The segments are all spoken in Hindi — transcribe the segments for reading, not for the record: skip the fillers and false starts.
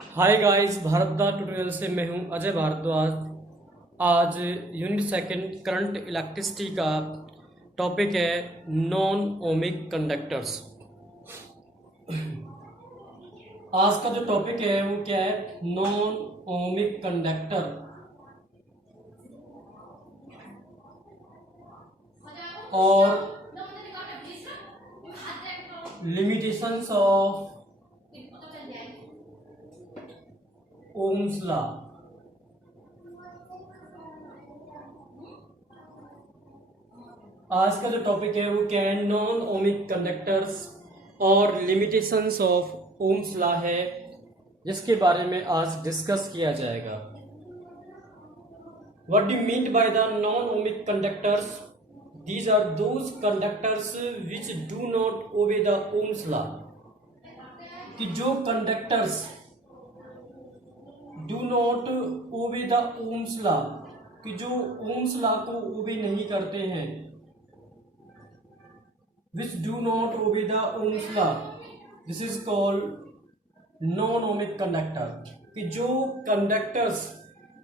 हाय गाइस, भारद्वाज ट्यूटोरियल से मैं हूं अजय भारद्वाज। आज यूनिट सेकंड करंट इलेक्ट्रिसिटी का टॉपिक है नॉन ओमिक कंडक्टर्स। आज का जो टॉपिक है वो क्या है? नॉन ओमिक कंडक्टर और लिमिटेशंस ऑफ ओम्स लॉ। आज का जो टॉपिक है वो क्या है? नॉन ओमिक कंडक्टर्स और लिमिटेशंस ऑफ ओम्स लॉ है, जिसके बारे में आज डिस्कस किया जाएगा। What do mean by the non ohmic conductors? These are those conductors which do not obey the Ohm's law। कि जो conductors do not obey the Ohm's law, कि जो Ohm's law को ओबे नहीं करते हैं, which do not obey the Ohm's law, this is called non-ohmic conductor। कि जो conductors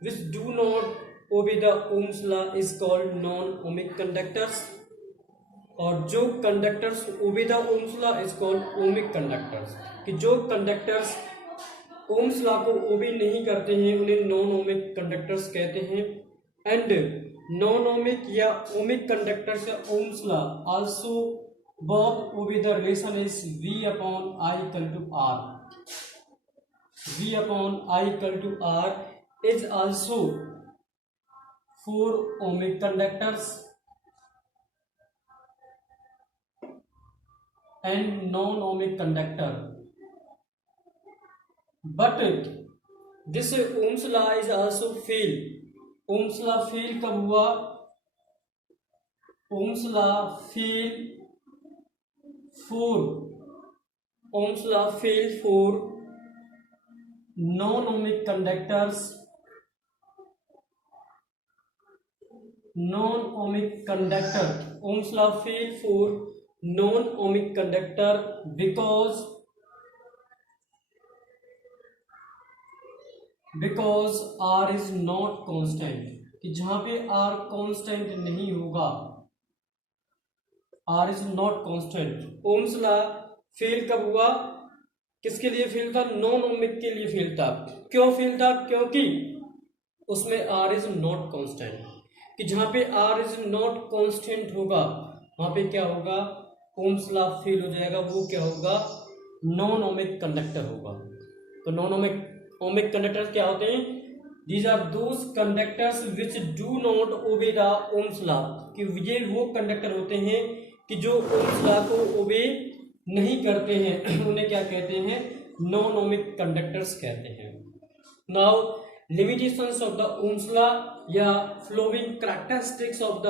which do not obey the Ohm's law is called non-ohmic conductors, और जो conductors obey the Ohm's law is called ohmic conductors। कि जो कंडक्टर्स ओम्स लॉ को ओबे नहीं करते हैं उन्हें नॉन ओमिक कंडक्टर्स कहते हैं। एंड नॉन ओमिक या ओमिक कंडक्टर्स या Ohm's law also both obey the relation is V upon I equal to R। V upon I equal to R is also for ohmic conductors and non-ohmic conductor, but this Ohm's law is also fail। Ohm's law fail कब हुआ? Ohm's law fail for Ohm's law fail for non-ohmic conductors, non-ohmic conductor। Ohm's law fail for non-ohmic conductor because R is not constant। कि जहां पे R कांस्टेंट नहीं होगा, R is not constant। Ohm's law fail कब हुआ? किसके लिए फेल था? नॉन ओमिक के लिए फेल था। क्यों फेल था? क्योंकि उसमें R is not constant। कि जहां पे R is not constant होगा वहां पे क्या होगा? ओम्स लॉ फेल हो जाएगा। वो क्या होगा? नॉन ओमिक कंडक्टर होगा। तो नॉन ओमिक कंडक्टर्स क्या होते हैं? These are those conductors which do not obey the Ohm's law। कि ये वो कंडक्टर होते हैं कि जो Ohm's law को ओबे नहीं करते हैं उन्हें क्या कहते हैं? नॉन ओमिक कंडक्टर्स कहते हैं। Now limitations of the Ohm's law या flowing characteristics of the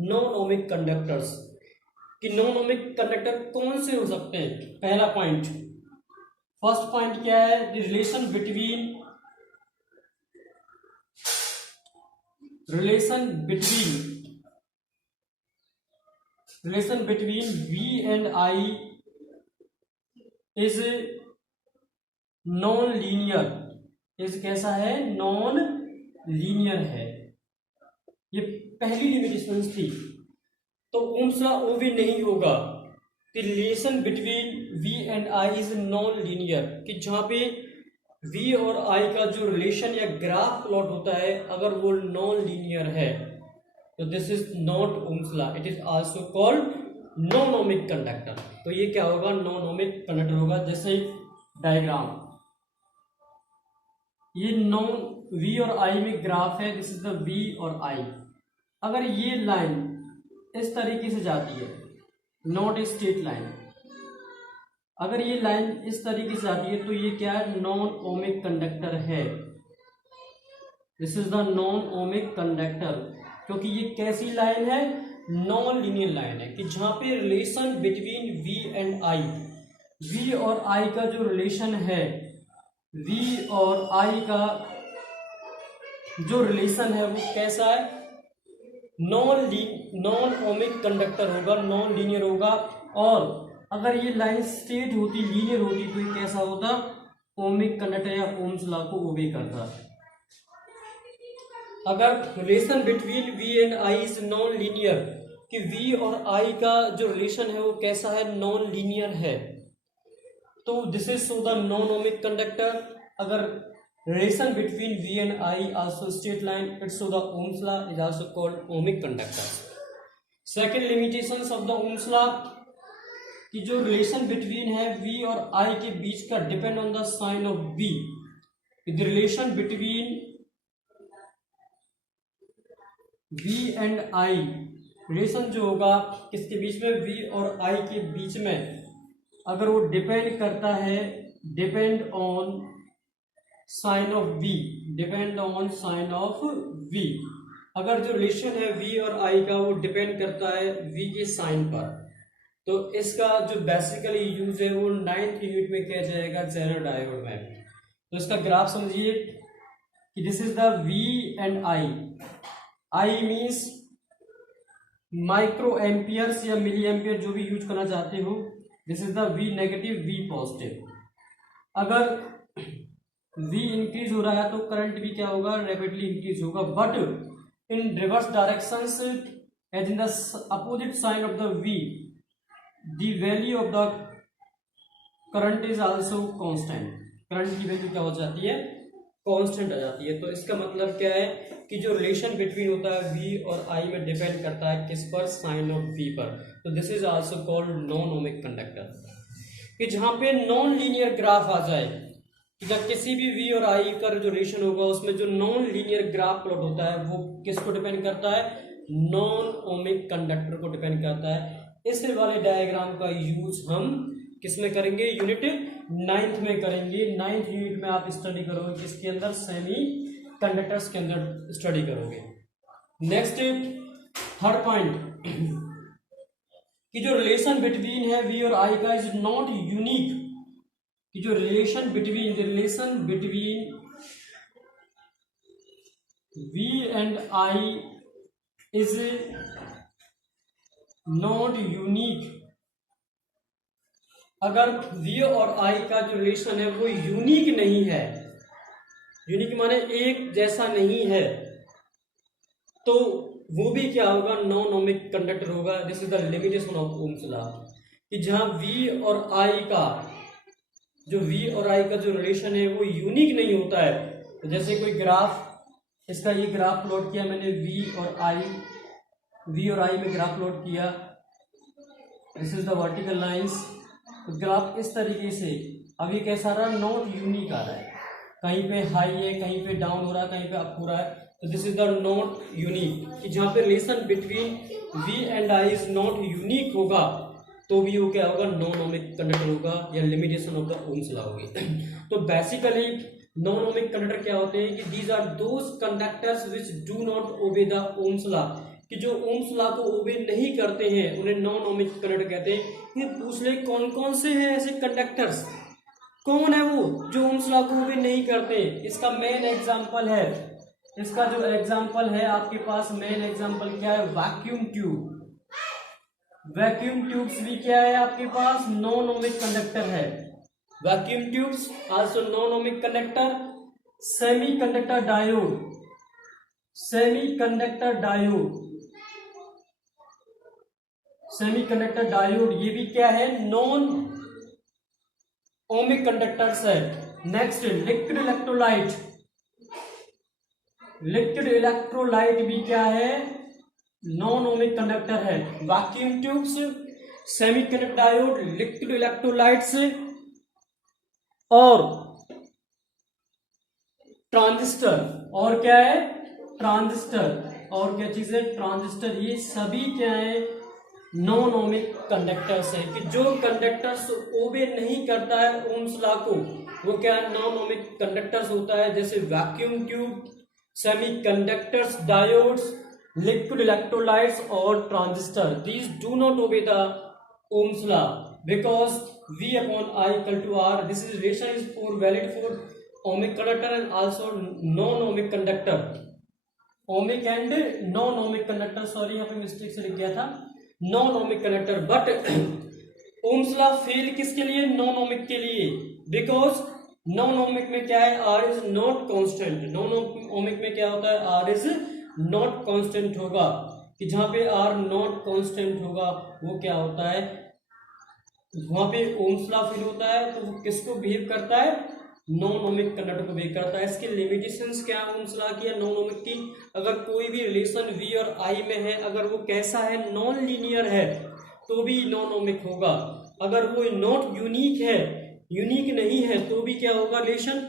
non ohmic conductors. कि नॉन ओमिक कंडक्टर कौन से हो सकते हैं? पहला पॉइंट, फर्स्ट पॉइंट क्या है? The relation between V and I is non linear. इस कैसा है? नॉन लीनियर है। ये पहली लिमिटेशन थी। तो ओम्स लॉ ओबे नहीं होगा। The relation between V and I is non linear. कि जहां पे V और I का जो रिलेशन या ग्राफ प्लॉट होता है अगर वो नॉन लीनियर है तो this is not Ohm's law. It is also called non ohmic conductor. तो ये क्या होगा? नॉन ओमिक कंडक्टर होगा। जैसे डायग्राम, ये नॉन V और I में ग्राफ है। दिस इज द V और I। अगर ये लाइन इस तरीके से जाती है, नॉट ए स्ट्रेट लाइन, अगर ये लाइन इस तरीके से जाती है तो ये क्या है? नॉन ओमिक कंडक्टर है। This is the non ohmic conductor. क्योंकि ये कैसी लाइन है? नॉन लीनियर लाइन है। कि जहां पे relation between V and I, V और I का जो रिलेशन है, V और I का जो रिलेशन है वो कैसा है? नॉन ओमिक कंडक्टर होगा, नॉन लीनियर होगा। और अगर ये लाइन स्ट्रेट होती, लीनियर होती तो ये कैसा होता? ओमिक कंडक्टर या ओम्स लॉ को ओबे करता है। अगर relation between V and I is non linear, कि V और I का जो रिलेशन है वो कैसा है, नॉन लीनियर है, तो this is so the non ohmic conductor. अगर relation between V and I also straight line, it's so the ohms law is also called ohmic conductor. Second limitations of the ohms law, कि जो रिलेशन बिटवीन है V और I के बीच का depend on the sign of V। The relation between V and I, relation जो होगा किसके बीच में, V और I के बीच में, अगर वो डिपेंड करता है, depend on sign of V, depend on sign of V। अगर जो रिलेशन है V और I का वो डिपेंड करता है V के साइन पर, तो इसका जो बेसिकली यूज है वो 9th यूनिट में किया जाएगा जेनर डायोड में। तो इसका ग्राफ समझिए कि this is the V and I means micro amperes या मिली एम्पियर, जो भी यूज करना चाहते हो। This is the V negative, V positive. अगर V इंक्रीज हो रहा है तो करंट भी क्या होगा, रैपिडली इंक्रीज होगा, but in reverse directions as in the opposite sign of the V, the value of the current is also constant. Current की वैल्यू क्या हो जाती है, कांस्टेंट आ जाती है। तो इसका मतलब क्या है कि जो रिलेशन बिटवीन होता है V और I में डिपेंड करता है किस पर, साइन ऑफ V पर। तो this is also called non ohmic conductor. कि जहां पे नॉन लीनियर ग्राफ आ जाए, कि जब किसी भी V और I का जो रिलेशन होगा उसमें जो नॉन लीनियर ग्राफ प्लॉट होता है वो किसको डिपेंड करता है, नॉन ओमिक कंडक्टर को डिपेंड करता है। इस वाले डायग्राम का यूज हम किस में करेंगे, यूनिट 9th में करेंगे। 9th यूनिट में आप स्टडी करोगे किसके अंदर, सेमी कंडक्टर्स के अंदर स्टडी करोगे। नेक्स्ट थर्ड पॉइंट, कि जो रिलेशन बिटवीन है V और I का इज नॉट यूनिक, कि जो relation between V and I is not unique. अगर V और I का जो रिलेशन है वो यूनिक नहीं है, यूनिक माने एक जैसा नहीं है, तो वो भी क्या होगा, नॉन ओमिक कंडक्टर होगा। This is the limitation of ohms law, कि जहां V और I का जो रिलेशन है वो यूनिक नहीं होता है। तो जैसे कोई ग्राफ, इसका ये ग्राफ प्लॉट किया मैंने, V और I में ग्राफ प्लॉट किया, this is the vertical lines. तो ग्राफ इस तरीके से, अभी कैसा रहा, नॉट यूनिक आ रहा है, कहीं पे हाई है, कहीं पे डाउन हो रहा है, कहीं पे अप हो रहा है। तो this is the not unique, कि जहां पे relation between V and I is not unique होगा तो भी वो क्या होगा, नॉन ओमिक कंडक्टर होगा, या limitation of the Ohm's law होगी। तो बेसिकली नॉन ओमिक कंडक्टर क्या होते हैं, कि these are those conductors which do not obey the ohms law, कि जो ओम्स लॉ को ओबे नहीं करते हैं उन्हें नॉन ओमिक कंडक्टर कहते हैं। ये पूछ ले कौन कौन से हैं ऐसे कंडक्टर्स, कौन है वो जो ओम्स लॉ को ओबे नहीं करते। इसका मेन एग्जांपल है, इसका जो एग्जांपल है आपके पास, मेन एग्जांपल क्या है, वैक्यूम ट्यूब। वैक्यूम ट्यूब्स भी क्या है आपके पास, नॉन ओमिक कंडक्टर है। Vacuum tubes also known ohmic conductor. Semi conductor diode, semiconductor diode ये भी क्या है, नॉन ओमिक कंडक्टर्स है। नेक्स्ट लिक्विड इलेक्ट्रोलाइट, भी क्या है, नॉन ओमिक कंडक्टर है। Vacuum tubes, semiconductor diode, liquid electrolytes और ट्रांजिस्टर, और क्या है, ट्रांजिस्टर, और क्या चीज है, ट्रांजिस्टर। ये सभी क्या है, नॉन ओमिक कंडक्टर्स है। कि जो कंडक्टर्स ओबे नहीं करता है ओम्स लॉ को वो क्या है, नॉन ओमिक कंडक्टर्स होता है। जैसे vacuum tube, semiconductors, diodes, liquid electrolytes और transistor, these do not obey the ohms law because V upon I equal to R. This is relation is for valid for ohmic conductor and also non-ohmic conductor. Ohmic and non-ohmic conductor, sorry यहाँ पे मिस्टेक से लिख गया था, non-ohmic conductor. But Ohm's law fail किसके लिए, non-ohmic के लिए, because नॉन ओमिक में क्या है, R is not constant. Non ohmic में क्या होता है, आर इज नॉट कांस्टेंट होगा, कि जहां पे आर नॉट कांस्टेंट होगा वो क्या होता है, वहां पे ओम्स लॉ फील होता है, तो वो किसको बिहेव करता है, नॉन ओमिक कंडक्टर को बिहेव करता है। इसकी लिमिटेशंस क्या है ओम्स लॉ की या नॉन ओमिक की, अगर कोई भी रिलेशन वी और आई में है, अगर वो कैसा है, नॉन लीनियर है, तो भी नॉन ओमिक होगा। अगर वो नॉट यूनिक है, यूनिक नहीं है, तो भी क्या होगा, रिलेशन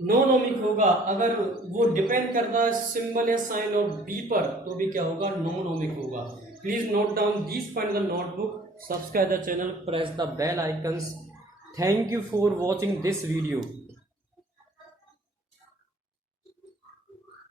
नॉन ओमिक होगा। अगर वो डिपेंड करता है सिंबल या साइन ऑफ बी पर, तो भी क्या होगा, नॉन ओमिक होगा। Please note down this point in the notebook, subscribe the channel, press the bell icons. Thank you for watching this video.